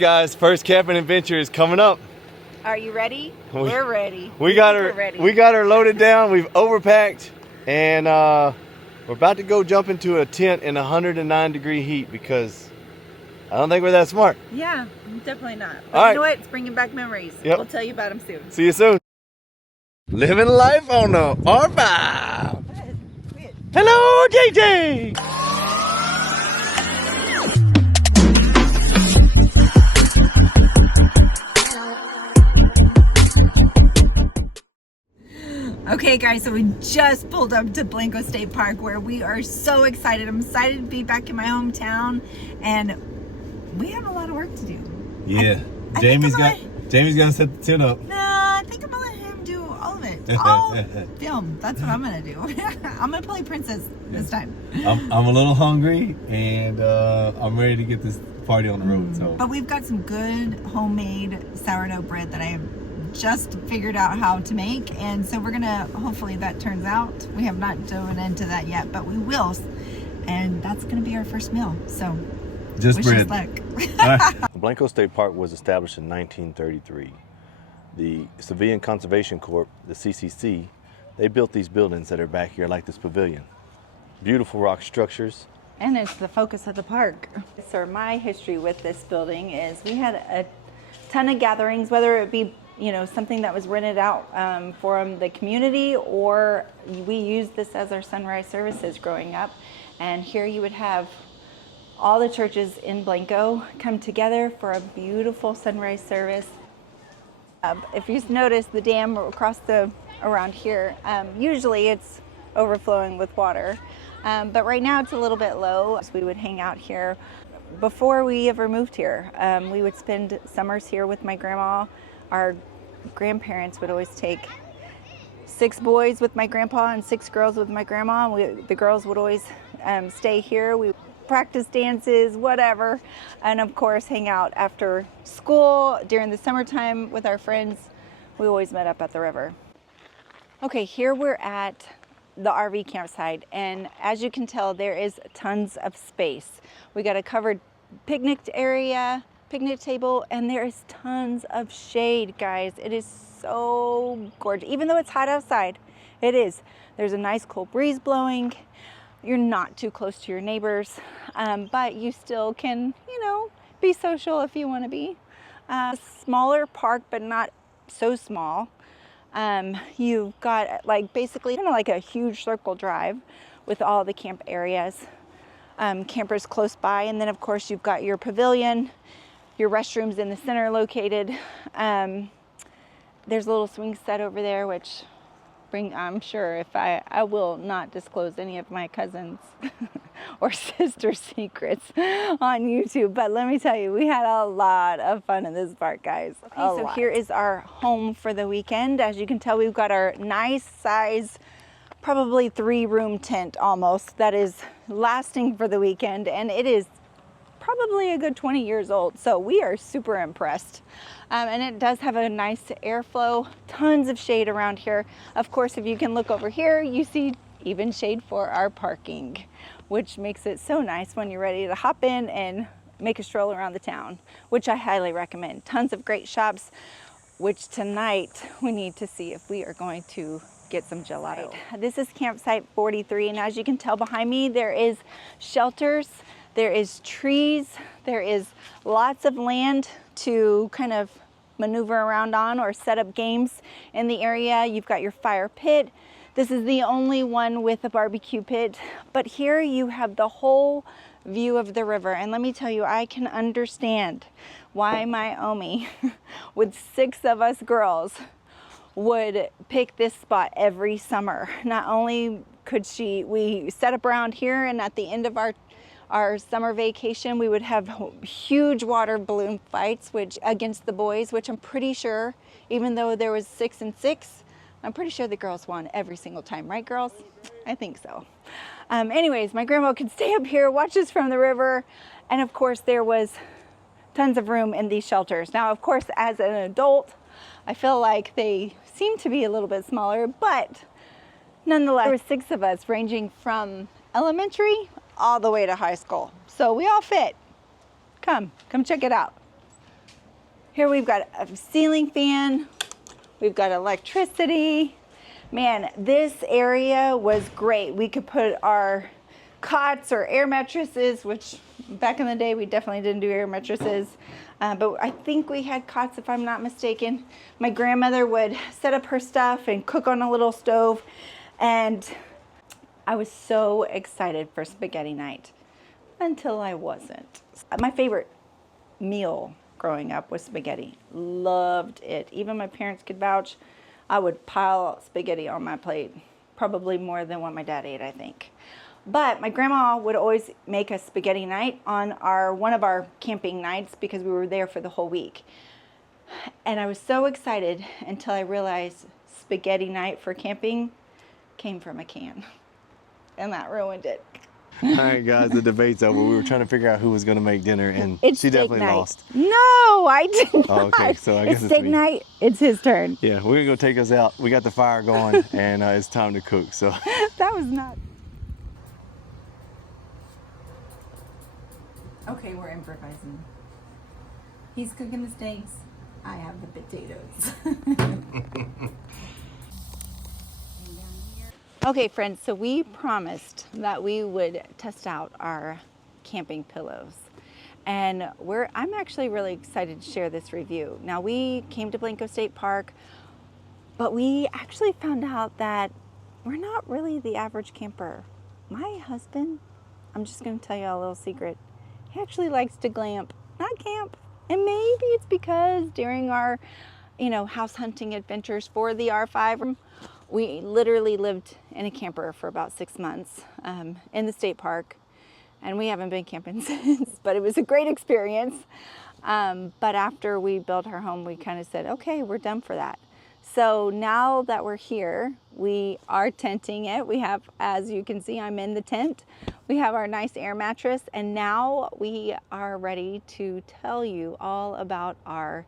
Guys, first camping adventure is coming up. Are you ready? We're ready. We got her loaded down. We've overpacked, and we're about to go jump into a tent in 109-degree heat because I don't think we're that smart. Yeah, definitely not. But all right. You know what? It's bringing back memories. Yep. We'll tell you about them soon. See you soon. Living life on the R5. Hello, JJ. Okay guys, so we just pulled up to Blanco State Park where we are so excited. I'm excited to be back in my hometown, and we have a lot of work to do. Yeah, Jamie's gonna set the tent up. Nah, I think I'm gonna let him do all of it. I'll film. That's what I'm gonna do. I'm gonna play princess this time. I'm a little hungry, and I'm ready to get this party on the road. So, but we've got some good homemade sourdough bread that I have just figured out how to make, and so we're gonna, hopefully that turns out. We have not dove into that yet, but we will, and that's gonna be our first meal. So just bread. Blanco State Park was established in 1933. The Civilian Conservation Corps, the CCC, they built these buildings that are back here like this pavilion. Beautiful rock structures. And it's the focus of the park. So my history with this building is we had a ton of gatherings, whether it be something that was rented out from the community, or we used this as our sunrise services growing up. And here you would have all the churches in Blanco come together for a beautiful sunrise service. If you notice the dam around here, usually it's overflowing with water, but right now it's a little bit low. So we would hang out here. Before we ever moved here, we would spend summers here with my grandma. Our grandparents would always take 6 boys with my grandpa and 6 girls with my grandma. The girls would always stay here. We practice dances, whatever, and of course hang out after school. During the summertime with our friends, we always met up at the river. Okay, here we're at the RV campsite, and as you can tell, there is tons of space. We got a covered picnic area, picnic table, and there is tons of shade, guys. It is so gorgeous. Even though it's hot outside, it is. There's a nice cool breeze blowing. You're not too close to your neighbors, but you still can, be social if you want to be. Smaller park, but not so small. You've got basically like a huge circle drive with all the camp areas, campers close by, and then of course you've got your pavilion, your restrooms in the center located. There's a little swing set over there, which I'm sure if I will not disclose any of my cousins or sister secrets on YouTube, but let me tell you, we had a lot of fun in this park, guys. Okay, so here is our home for the weekend. As you can tell, we've got our nice size, probably 3-room tent almost, that is lasting for the weekend, and it is probably a good 20 years old, so we are super impressed. And it does have a nice airflow, tons of shade around here. Of course, if you can look over here, you see even shade for our parking, which makes it so nice when you're ready to hop in and make a stroll around the town, which I highly recommend. Tons of great shops, which tonight we need to see if we are going to get some gelato. This is campsite 43, and as you can tell behind me, there is shelters, there is trees, there is lots of land to kind of maneuver around on or set up games in the area. You've got your fire pit. This is the only one with a barbecue pit, but here you have the whole view of the river. And let me tell you, I can understand why my Euhomy, with 6 of us girls, would pick this spot every summer. Not only could we set up around here, and at the end of our summer vacation, we would have huge water balloon fights against the boys, which I'm pretty sure, even though there was 6 and 6, I'm pretty sure the girls won every single time, right girls? I think so. Anyways, my grandma could stay up here, watch us from the river, and of course there was tons of room in these shelters. Now, of course, as an adult, I feel like they seem to be a little bit smaller, but nonetheless, there were 6 of us, ranging from elementary all the way to high school. So we all fit. Come check it out. Here we've got a ceiling fan. We've got electricity. Man, this area was great. We could put our cots or air mattresses, which back in the day we definitely didn't do air mattresses. But I think we had cots, if I'm not mistaken. My grandmother would set up her stuff and cook on a little stove. And I was so excited for spaghetti night until I wasn't. My favorite meal growing up was spaghetti. Loved it. Even my parents could vouch. I would pile spaghetti on my plate, probably more than what my dad ate, I think. But my grandma would always make a spaghetti night on one of our camping nights because we were there for the whole week. And I was so excited until I realized spaghetti night for camping came from a can. And that ruined it. All right, guys, the debate's over. We were trying to figure out who was going to make dinner, and It's she steak definitely night. lost. No, I did not. Oh, okay, so I guess it's it's steak me. night. It's his turn. Yeah, we're going to go take us out. We got the fire going, and it's time to cook. So That was not. Okay, we're improvising. He's cooking the steaks. I have the potatoes. Okay, friends, so we promised that we would test out our camping pillows. And I'm actually really excited to share this review. Now, we came to Blanco State Park, but we actually found out that we're not really the average camper. My husband, I'm just going to tell you a little secret. He actually likes to glamp, not camp. And maybe it's because during our, house hunting adventures for the R5, we literally lived in a camper for about 6 months in the state park. And we haven't been camping since, but it was a great experience. But after we built our home, we kind of said, okay, we're done for that. So now that we're here, we are tenting it. We have, as you can see, I'm in the tent. We have our nice air mattress, and now we are ready to tell you all about our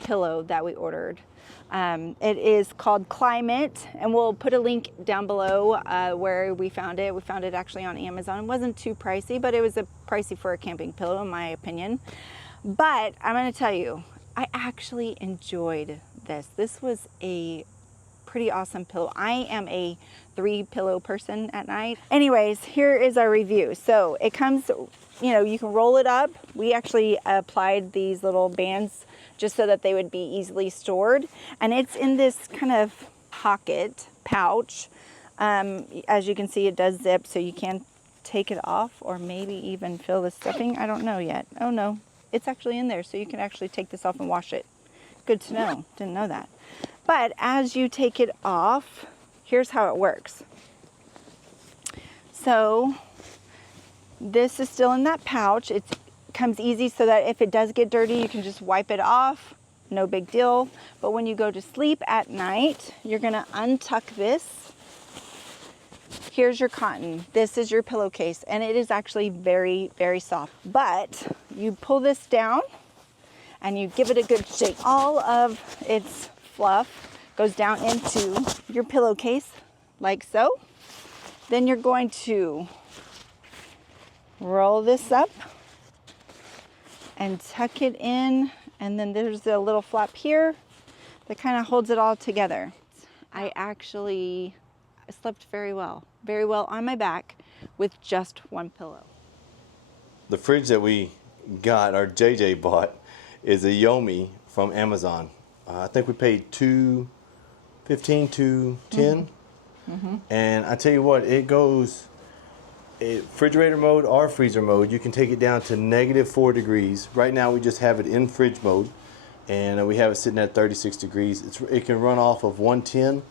pillow that we ordered. It is called Klymit, and we'll put a link down below where we found it. We found it actually on Amazon. It wasn't too pricey, but it was pricey for a camping pillow in my opinion. But I'm going to tell you, I actually enjoyed this. This was a pretty awesome pillow. I am a 3-pillow person at night. Anyways, here is our review. So it comes, you can roll it up. We actually applied these little bands just so that they would be easily stored. And it's in this kind of pocket pouch. As you can see, it does zip, so you can take it off or maybe even fill the stuffing. I don't know yet. Oh no, it's actually in there, so you can actually take this off and wash it. Good to know. Didn't know that. But as you take it off, here's how it works. So this is still in that pouch. It comes easy so that if it does get dirty, you can just wipe it off. No big deal. But when you go to sleep at night, you're gonna untuck this. Here's your cotton. This is your pillowcase, and it is actually very, very soft. But you pull this down and you give it a good shake. All of its fluff goes down into your pillowcase like so. Then you're going to roll this up and tuck it in, and then there's a little flap here that kind of holds it all together. I actually slept very well on my back with just one pillow. the fridge that we got, or JJ bought, is a Euhomy from Amazon. I think we paid $2.15, $2.10. And I tell you what, it goes refrigerator mode or freezer mode. You can take it down to -4 degrees. Right now we just have it in fridge mode, and we have it sitting at 36 degrees. It can run off of 110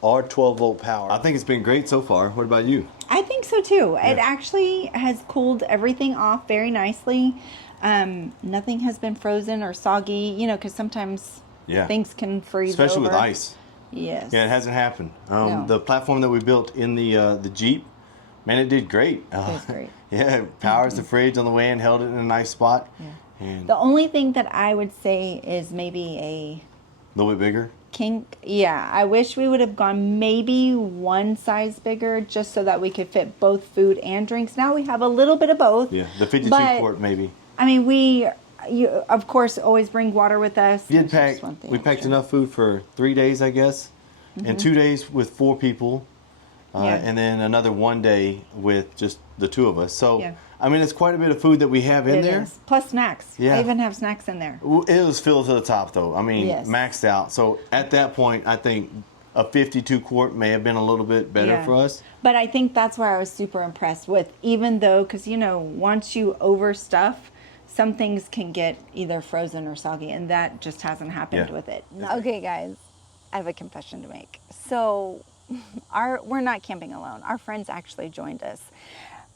or 12-volt power. I think it's been great so far. What about you? I think so too. Yeah. It actually has cooled everything off very nicely. Nothing has been frozen or soggy, because sometimes things can freeze especially over. with ice. Yes. Yeah, it hasn't happened. No. The platform that we built in the Jeep, man, it did great. It was great. Yeah, it powers the fridge on the way and held it in a nice spot. Yeah. And The only thing that I would say is maybe a little bit bigger. kink. Yeah, I wish we would have gone maybe one size bigger just so that we could fit both food and drinks. Now we have a little bit of both. Yeah, the 52 but, quart maybe. I mean, we you, of course, always bring water with us. We That's just one thing we packed extra. enough food for 3 days, I guess, and 2 days with 4 people, Yeah. and then another 1 day with just the 2 of us. So, Yeah. I mean, it's quite a bit of food that we have in It there. is. Plus snacks. Yeah. I even have snacks in there. It was filled to the top, though. I mean, Yes. maxed out. So at that point, I think a 52 quart may have been a little bit better Yeah. for us. But I think that's where I was super impressed with, even though, because, you know, once you overstuff, some things can get either frozen or soggy, and that just hasn't happened Yeah. with it. Okay, guys, I have a confession to make. So we're not camping alone. Our friends actually joined us.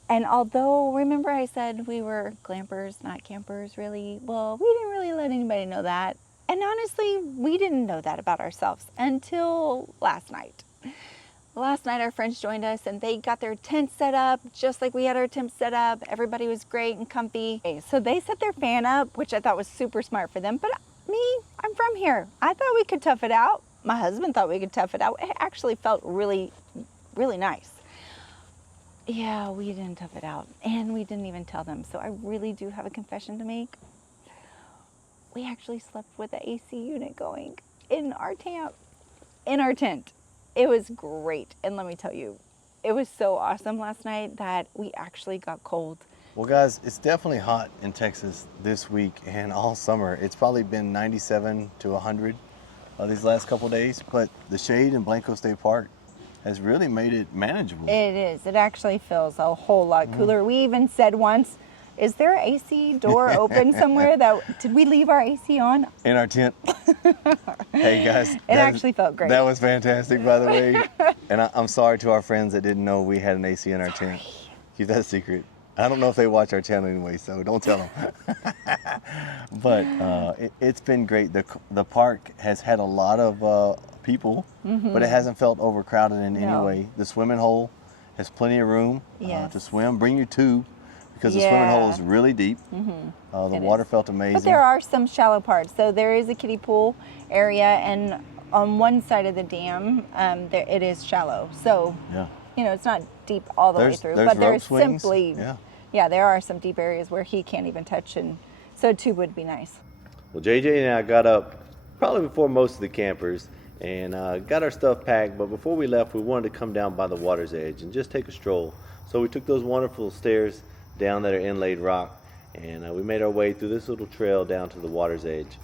And although, remember I said we were glampers, not campers, really? Well, we didn't really let anybody know that. And honestly, we didn't know that about ourselves until last night. Last night, our friends joined us and they got their tent set up just like we had our tent set up. Everybody was great and comfy. So they set their fan up, which I thought was super smart for them. But me, I'm from here. I thought we could tough it out. My husband thought we could tough it out. It actually felt really, really nice. Yeah, we didn't tough it out. And we didn't even tell them. So I really do have a confession to make. We actually slept with the AC unit going in our tent. It was great. And let me tell you, it was so awesome last night that we actually got cold. Well, guys, it's definitely hot in Texas this week and all summer. It's probably been 97 to 100 these last couple days, but the shade in Blanco State Park has really made it manageable. It is. It actually feels a whole lot cooler. We even said once, is there an AC door open somewhere? Did we leave our AC on? In our tent. Hey, guys. It actually felt great. That was fantastic, by the way. And I'm sorry to our friends that didn't know we had an AC in our tent. Keep that secret. I don't know if they watch our channel anyway, so don't tell them. But it's been great. The park has had a lot of people, but it hasn't felt overcrowded in any No. way. The swimming hole has plenty of room Yes. to swim. Bring your tube because the swimming hole is really deep. The It water is. felt amazing. But there are some shallow parts. So there is a kiddie pool area, and on one side of the dam, it is shallow. So, Yeah. you know, it's not deep all the way through, there's but rope there's swings. simply, Yeah. there are some deep areas where he can't even touch, and so a tube would be nice. Well, JJ and I got up probably before most of the campers and got our stuff packed, but before we left, we wanted to come down by the water's edge and just take a stroll. So we took those wonderful stairs down that are inlaid rock, and we made our way through this little trail down to the water's edge.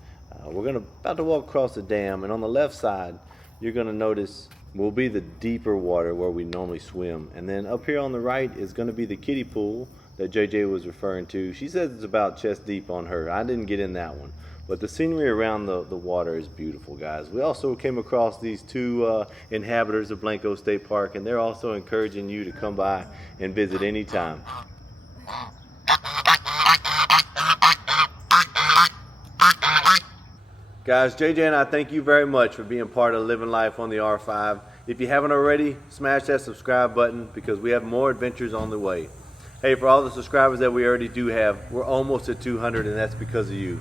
We're about to walk across the dam, and on the left side, you're going to notice will be the deeper water where we normally swim. And then up here on the right is going to be the kiddie pool that JJ was referring to. She says it's about chest deep on her. I didn't get in that one. But the scenery around the water is beautiful, guys. We also came across these 2 inhabitants of Blanco State Park, and they're also encouraging you to come by and visit anytime. Guys, JJ and I thank you very much for being part of Living Life on the R5. If you haven't already, smash that subscribe button because we have more adventures on the way. Hey, for all the subscribers that we already do have, we're almost at 200, and that's because of you.